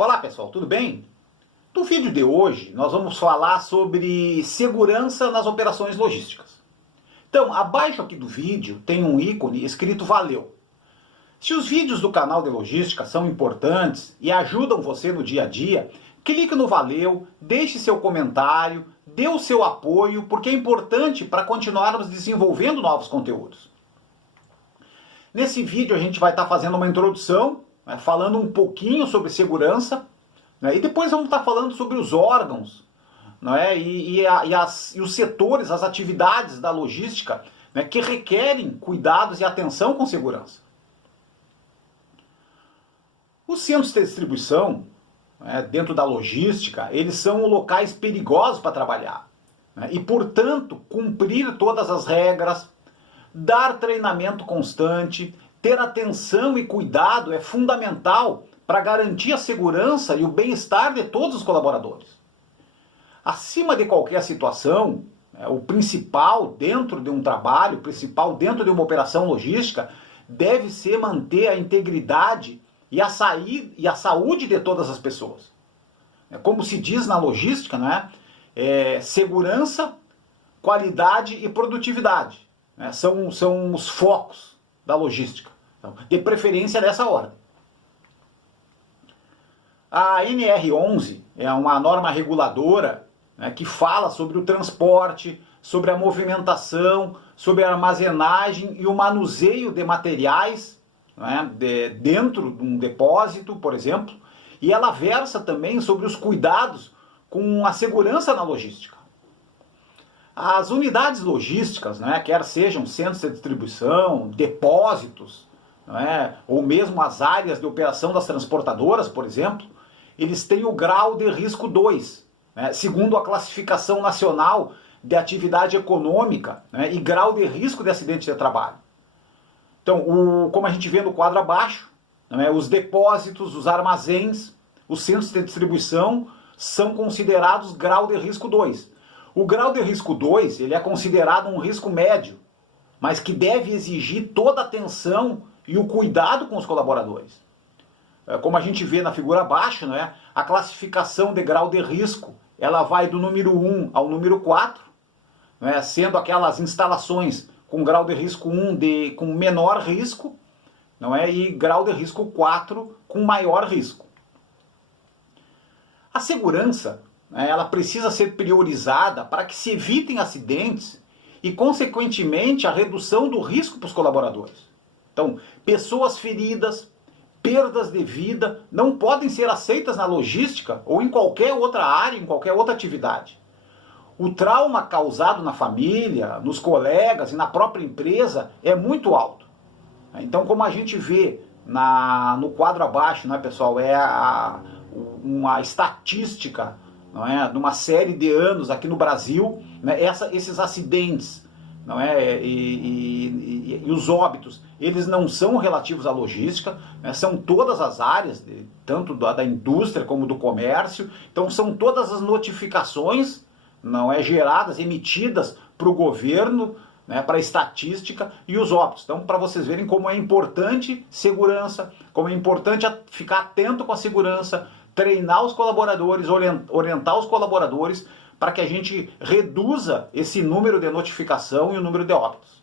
Olá pessoal, tudo bem? No vídeo de hoje nós vamos falar sobre segurança nas operações logísticas. Então, abaixo aqui do vídeo tem um ícone escrito Valeu. Se os vídeos do canal de logística são importantes e ajudam você no dia a dia, clique no Valeu, deixe seu comentário, dê o seu apoio, porque é importante para continuarmos desenvolvendo novos conteúdos. Nesse vídeo a gente vai estar fazendo uma introdução, falando um pouquinho sobre segurança, e depois vamos estar falando sobre os órgãos, e os setores, as atividades da logística, que requerem cuidados e atenção com segurança. Os centros de distribuição, dentro da logística, eles são locais perigosos para trabalhar. E, portanto, cumprir todas as regras, dar treinamento constante, ter atenção e cuidado é fundamental para garantir a segurança e o bem-estar de todos os colaboradores. Acima de qualquer situação, o principal dentro de um trabalho, o principal dentro de uma operação logística, deve ser manter a integridade e a saúde de todas as pessoas. Como se diz na logística, segurança, qualidade e produtividade. São os focos da logística. Então, de preferência nessa ordem. A NR11 é uma norma reguladora que fala sobre o transporte, sobre a movimentação, sobre a armazenagem e o manuseio de materiais dentro de um depósito, por exemplo, e ela versa também sobre os cuidados com a segurança na logística. As unidades logísticas, quer sejam centros de distribuição, depósitos, ou mesmo as áreas de operação das transportadoras, por exemplo, eles têm o grau de risco 2, segundo a classificação nacional de atividade econômica e grau de risco de acidente de trabalho. Então, como a gente vê no quadro abaixo, os depósitos, os armazéns, os centros de distribuição são considerados grau de risco 2. O grau de risco 2 ele é considerado um risco médio, mas que deve exigir toda a atenção e o cuidado com os colaboradores. Como a gente vê na figura abaixo, a classificação de grau de risco ela vai do número 1 ao número 4, sendo aquelas instalações com grau de risco 1 com menor risco, e grau de risco 4 com maior risco. A segurança ela precisa ser priorizada para que se evitem acidentes e, consequentemente, a redução do risco para os colaboradores. Então, pessoas feridas, perdas de vida, não podem ser aceitas na logística ou em qualquer outra área, em qualquer outra atividade. O trauma causado na família, nos colegas e na própria empresa é muito alto. Então, como a gente vê no quadro abaixo, pessoal, uma estatística de uma série de anos aqui no Brasil, esses acidentes e os óbitos, eles não são relativos à logística, são todas as áreas, tanto da indústria como do comércio, então são todas as notificações geradas, emitidas para o governo, para a estatística e os óbitos. Então, para vocês verem como é importante segurança, como é importante ficar atento com a segurança, treinar os colaboradores, orientar os colaboradores para que a gente reduza esse número de notificação e o número de óbitos.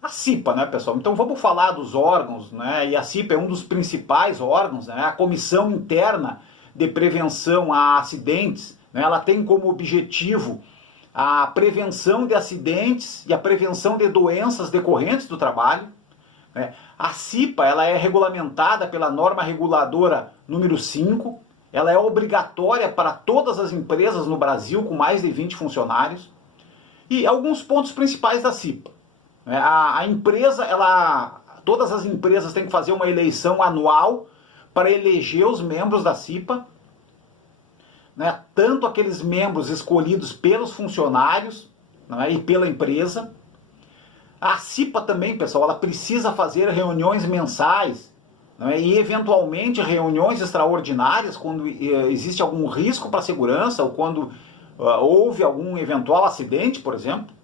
A CIPA, pessoal? Então vamos falar dos órgãos, e a CIPA é um dos principais órgãos, a Comissão Interna de Prevenção a Acidentes, ela tem como objetivo a prevenção de acidentes e a prevenção de doenças decorrentes do trabalho. A CIPA ela é regulamentada pela norma reguladora número 5, ela é obrigatória para todas as empresas no Brasil com mais de 20 funcionários. E alguns pontos principais da CIPA. Todas as empresas têm que fazer uma eleição anual para eleger os membros da CIPA, tanto aqueles membros escolhidos pelos funcionários e pela empresa. A CIPA também, pessoal, ela precisa fazer reuniões mensais e eventualmente reuniões extraordinárias quando existe algum risco para a segurança ou quando houve algum eventual acidente, por exemplo.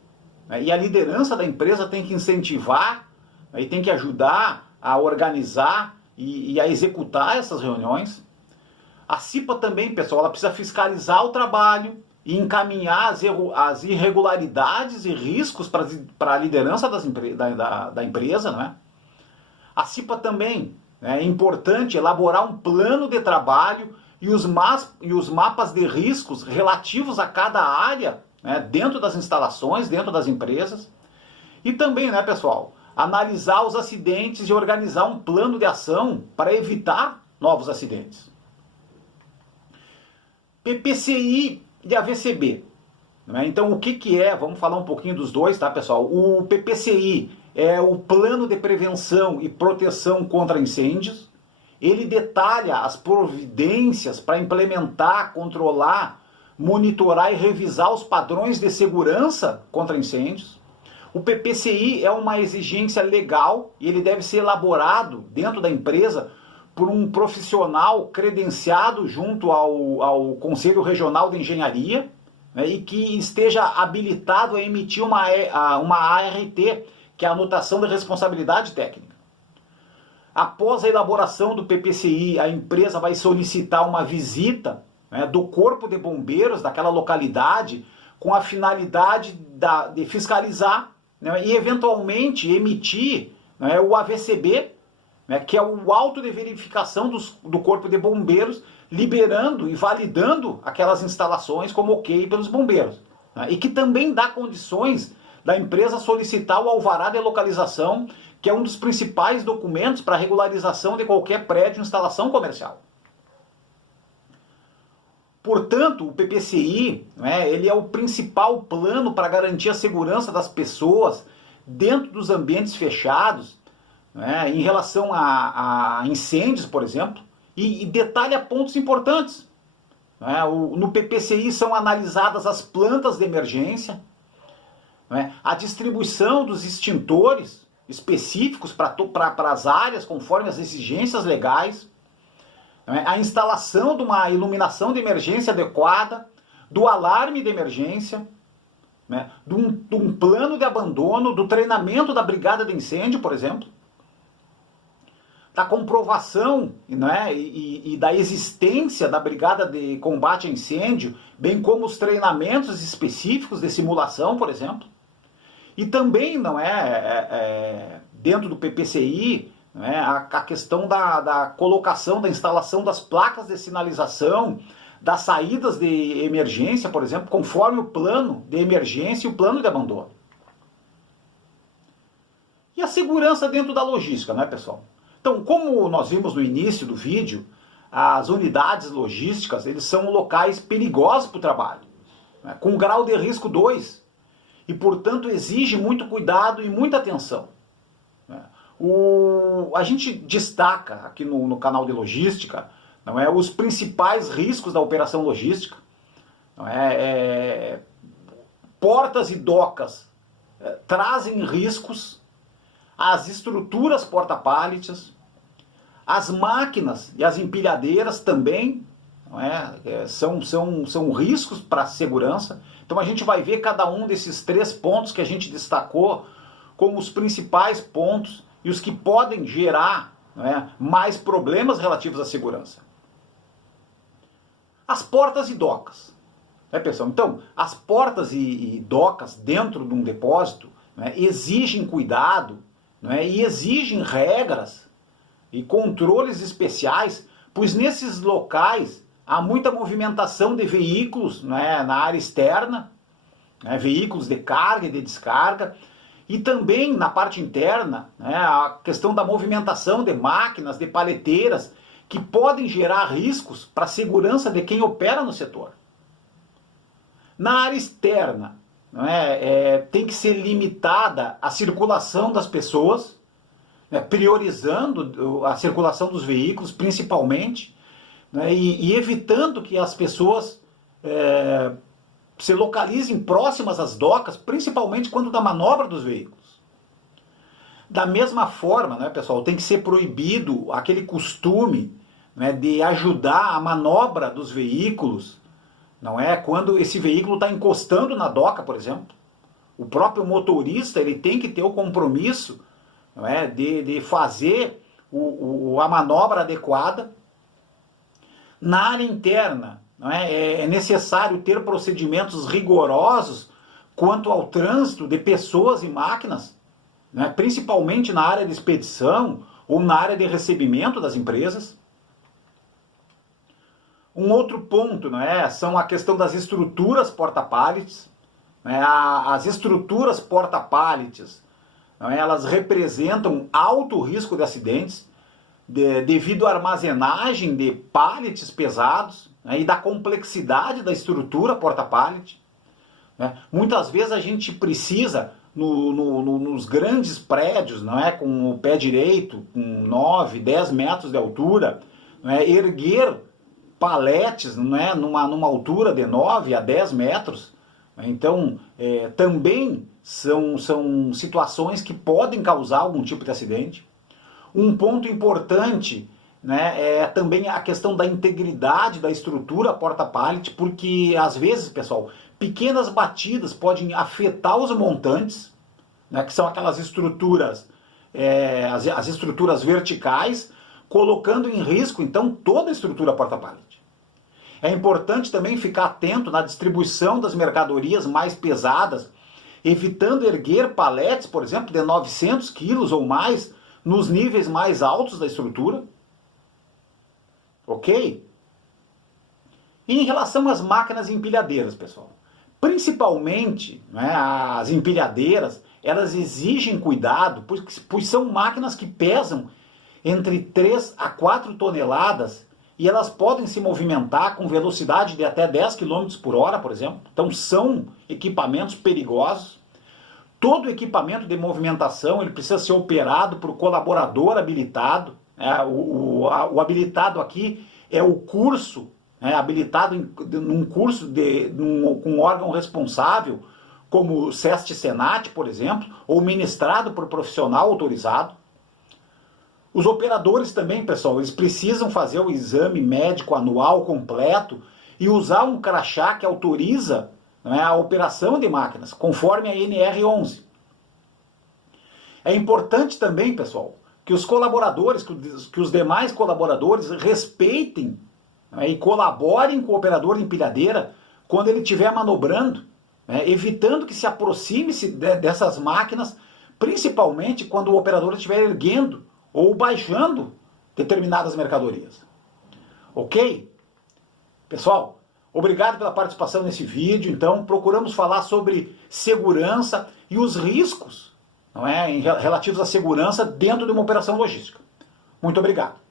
E a liderança da empresa tem que incentivar e tem que ajudar a organizar e a executar essas reuniões. A CIPA também, pessoal, ela precisa fiscalizar o trabalho e encaminhar as irregularidades e riscos para a liderança da empresa, não é? A CIPA também, né, é importante elaborar um plano de trabalho e os mapas de riscos relativos a cada área, né, dentro das instalações, dentro das empresas. E também, né, pessoal, analisar os acidentes e organizar um plano de ação para evitar novos acidentes. PPCI e AVCB. Né? Então, o que é? Vamos falar um pouquinho dos dois, tá, pessoal? O PPCI é o Plano de Prevenção e Proteção contra Incêndios. Ele detalha as providências para implementar, controlar, monitorar e revisar os padrões de segurança contra incêndios. O PPCI é uma exigência legal e ele deve ser elaborado dentro da empresa por um profissional credenciado junto ao Conselho Regional de Engenharia, né, e que esteja habilitado a emitir uma ART, que é a Anotação de Responsabilidade Técnica. Após a elaboração do PPCI, a empresa vai solicitar uma visita, né, do Corpo de Bombeiros daquela localidade com a finalidade de fiscalizar, né, e eventualmente emitir, né, o AVCB, né, que é o auto de verificação do Corpo de Bombeiros, liberando e validando aquelas instalações como ok pelos bombeiros. Né, e que também dá condições da empresa solicitar o alvará de localização, que é um dos principais documentos para a regularização de qualquer prédio ou instalação comercial. Portanto, o PPCI, né, ele é o principal plano para garantir a segurança das pessoas dentro dos ambientes fechados, né, em relação a incêndios, por exemplo, e detalha pontos importantes. Né, no PPCI são analisadas as plantas de emergência, né, a distribuição dos extintores específicos para as áreas conforme as exigências legais, né, a instalação de uma iluminação de emergência adequada, do alarme de emergência, né, de um plano de abandono, do treinamento da brigada de incêndio, por exemplo, da comprovação, né, e da existência da brigada de combate a incêndio, bem como os treinamentos específicos de simulação, por exemplo. E também, não dentro do PPCI, né, a questão da colocação, da instalação das placas de sinalização, das saídas de emergência, por exemplo, conforme o plano de emergência e o plano de abandono. E a segurança dentro da logística, né, pessoal? Então, como nós vimos no início do vídeo, as unidades logísticas, eles são locais perigosos para o trabalho, né, com grau de risco 2, e, portanto, exige muito cuidado e muita atenção. A gente destaca aqui no canal de logística, não é, os principais riscos da operação logística. Não portas e docas trazem riscos, as estruturas porta-pallets, as máquinas e as empilhadeiras também, não são riscos para a segurança. Então a gente vai ver cada um desses 3 pontos que a gente destacou como os principais pontos e os que podem gerar, mais problemas relativos à segurança. As portas e docas. Pessoal? Então, as portas e docas dentro de um depósito, exigem cuidado, e exigem regras e controles especiais, pois nesses locais há muita movimentação de veículos, na área externa, veículos de carga e de descarga, e também na parte interna, a questão da movimentação de máquinas, de paleteiras, que podem gerar riscos para a segurança de quem opera no setor. Na área externa, tem que ser limitada a circulação das pessoas, priorizando a circulação dos veículos, principalmente, e evitando que as pessoas se localizem próximas às docas, principalmente quando da manobra dos veículos. Da mesma forma, pessoal, tem que ser proibido aquele costume, de ajudar a manobra dos veículos, quando esse veículo está encostando na doca, por exemplo. O próprio motorista ele tem que ter o compromisso, de fazer a manobra adequada. Na área interna, não é necessário ter procedimentos rigorosos quanto ao trânsito de pessoas e máquinas, né, principalmente na área de expedição ou na área de recebimento das empresas. Um outro ponto, não é, são a questão das estruturas porta-pallets. Né, as estruturas porta-pallets, não é, elas representam alto risco de acidentes devido à armazenagem de pallets pesados, né, e da complexidade da estrutura porta-pallet. Né. Muitas vezes a gente precisa, nos grandes prédios, não é, com o pé direito, com 9, 10 metros de altura, não é, erguer paletes, não é, numa altura de 9 a 10 metros. Então, também são situações que podem causar algum tipo de acidente. Um ponto importante, né, é também a questão da integridade da estrutura porta-pallet, porque às vezes, pessoal, pequenas batidas podem afetar os montantes, né, que são aquelas estruturas, as estruturas verticais, colocando em risco, então, toda a estrutura porta-pallet. É importante também ficar atento na distribuição das mercadorias mais pesadas, evitando erguer paletes, por exemplo, de 900 quilos ou mais, nos níveis mais altos da estrutura. Ok? E em relação às máquinas empilhadeiras, pessoal, principalmente, né, as empilhadeiras, elas exigem cuidado, pois são máquinas que pesam entre 3 a 4 toneladas e elas podem se movimentar com velocidade de até 10 km por hora, por exemplo. Então são equipamentos perigosos. Todo equipamento de movimentação ele precisa ser operado por colaborador habilitado. O habilitado aqui é o curso, habilitado num curso com um órgão responsável, como o SEST-SENAT, por exemplo, ou ministrado por profissional autorizado. Os operadores também, pessoal, eles precisam fazer o exame médico anual completo e usar um crachá que autoriza, né, a operação de máquinas, conforme a NR11. É importante também, pessoal, que os colaboradores, que os demais colaboradores respeitem, né, e colaborem com o operador de empilhadeira quando ele estiver manobrando, né, evitando que se aproxime-se dessas máquinas, principalmente quando o operador estiver erguendo ou baixando determinadas mercadorias. Ok? Pessoal, obrigado pela participação nesse vídeo. Então, procuramos falar sobre segurança e os riscos, não é, relativos à segurança dentro de uma operação logística. Muito obrigado.